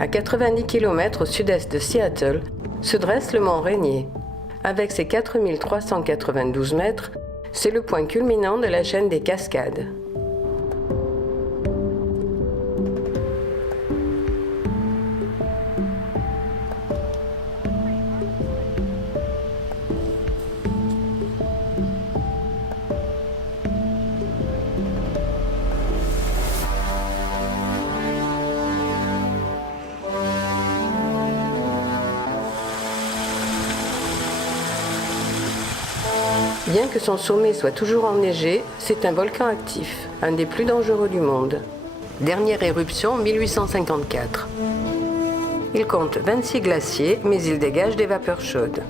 À 90 km au sud-est de Seattle, se dresse le mont Rainier. Avec ses 4392 mètres, c'est le point culminant de la chaîne des Cascades. Bien que son sommet soit toujours enneigé, c'est un volcan actif, un des plus dangereux du monde. Dernière éruption 1854. Il compte 26 glaciers, mais il dégage des vapeurs chaudes.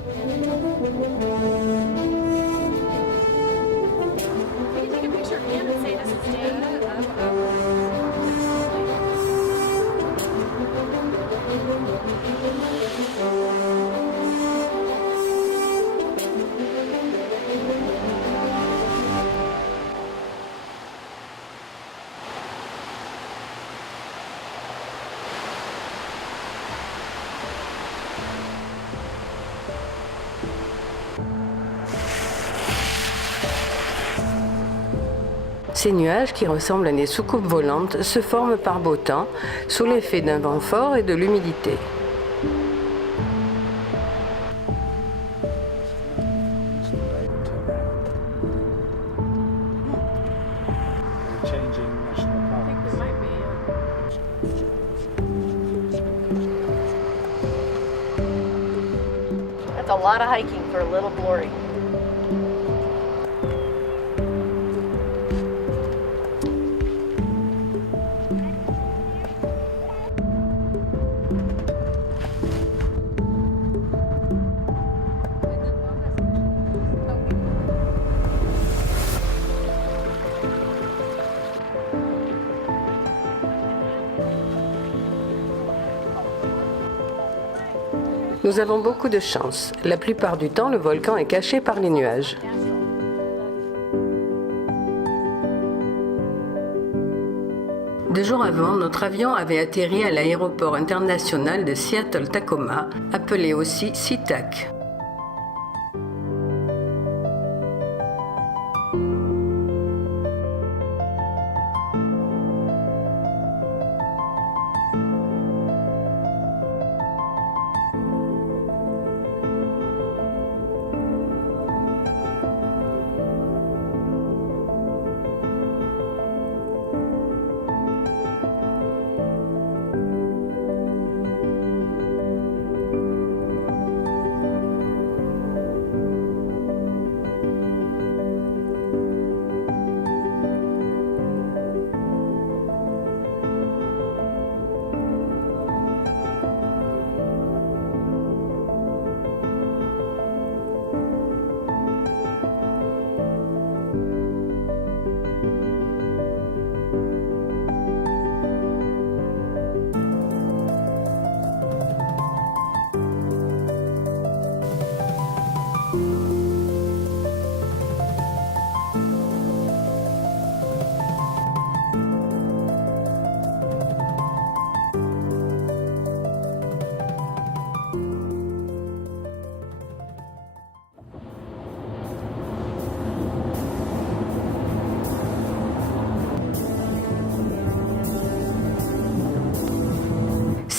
Ces nuages, qui ressemblent à des soucoupes volantes, se forment par beau temps, sous l'effet d'un vent fort et de l'humidité. That's a lot of hiking for a little glory. Nous avons beaucoup de chance. La plupart du temps, le volcan est caché par les nuages. Deux jours avant, notre avion avait atterri à l'aéroport international de Seattle-Tacoma, appelé aussi SeaTac.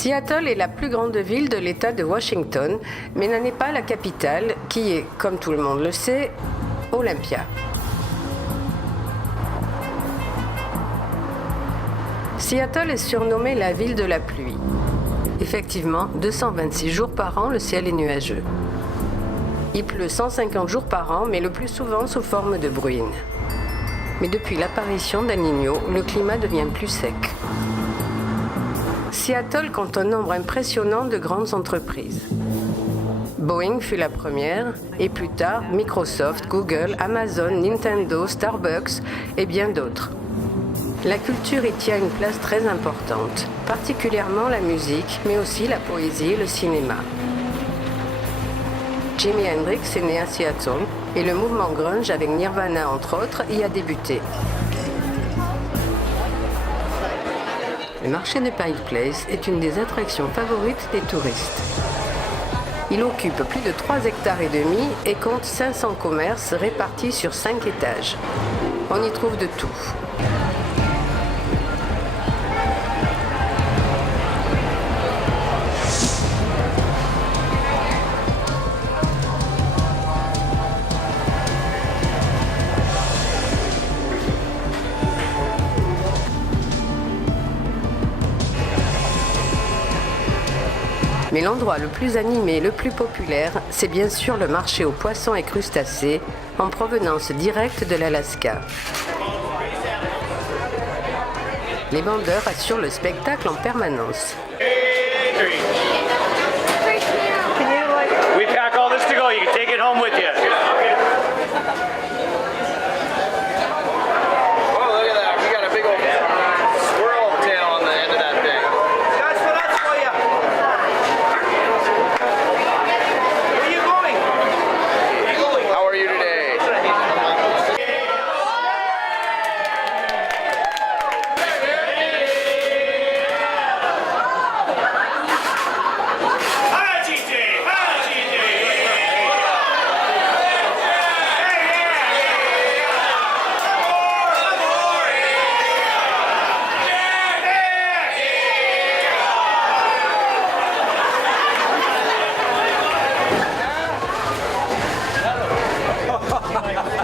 Seattle est la plus grande ville de l'État de Washington, mais n'en est pas la capitale, qui est, comme tout le monde le sait, Olympia. Seattle est surnommée la ville de la pluie. Effectivement, 226 jours par an, le ciel est nuageux. Il pleut 150 jours par an, mais le plus souvent sous forme de bruine. Mais depuis l'apparition d'El Niño, le climat devient plus sec. Seattle compte un nombre impressionnant de grandes entreprises. Boeing fut la première, et plus tard Microsoft, Google, Amazon, Nintendo, Starbucks et bien d'autres. La culture y tient une place très importante, particulièrement la musique, mais aussi la poésie et le cinéma. Jimi Hendrix est né à Seattle et le mouvement grunge avec Nirvana entre autres y a débuté. Le marché de Pike Place est une des attractions favorites des touristes. Il occupe plus de 3,5 hectares et compte 500 commerces répartis sur 5 étages. On y trouve de tout. Mais l'endroit le plus animé et le plus populaire, c'est bien sûr le marché aux poissons et crustacés, en provenance directe de l'Alaska. Les vendeurs assurent le spectacle en permanence. We pack all this to go. You can take it home with you. Oh, look at that. We got a big old squirrel tail on the end of that thing. That's what that's for you. Where are you going? How are you today? Hi, TJ. Hi, TJ.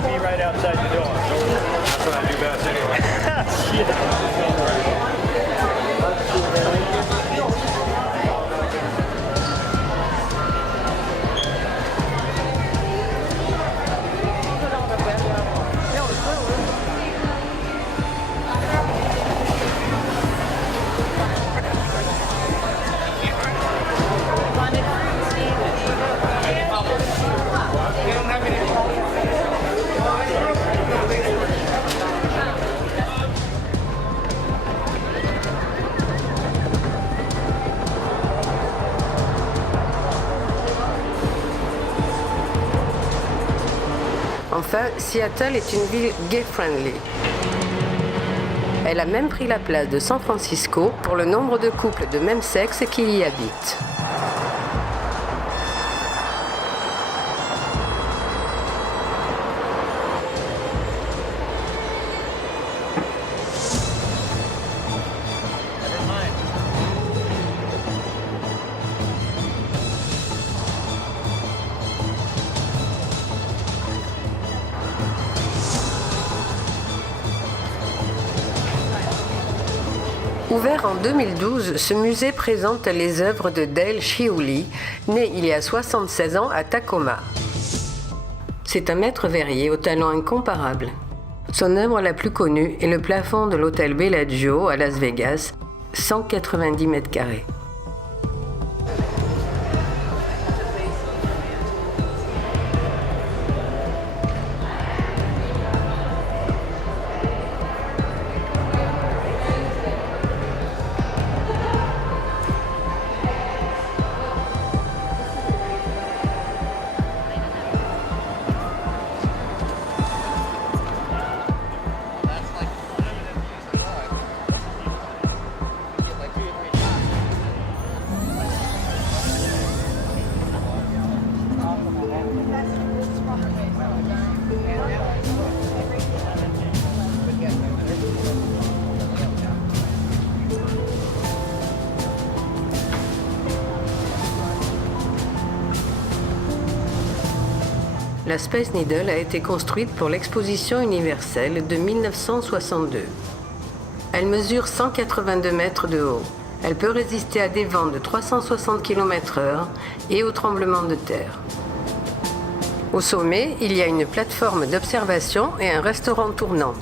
Me right outside the door. That's what I do best anyway. Enfin, Seattle est une ville gay-friendly. Elle a même pris la place de San Francisco pour le nombre de couples de même sexe qui y habitent. Ouvert en 2012, ce musée présente les œuvres de Dale Chihuly, né il y a 76 ans à Tacoma. C'est un maître verrier au talent incomparable. Son œuvre la plus connue est le plafond de l'hôtel Bellagio à Las Vegas, 190 mètres carrés. La Space Needle a été construite pour l'exposition universelle de 1962. Elle mesure 182 mètres de haut. Elle peut résister à des vents de 360 km/h et aux tremblements de terre. Au sommet, il y a une plateforme d'observation et un restaurant tournant.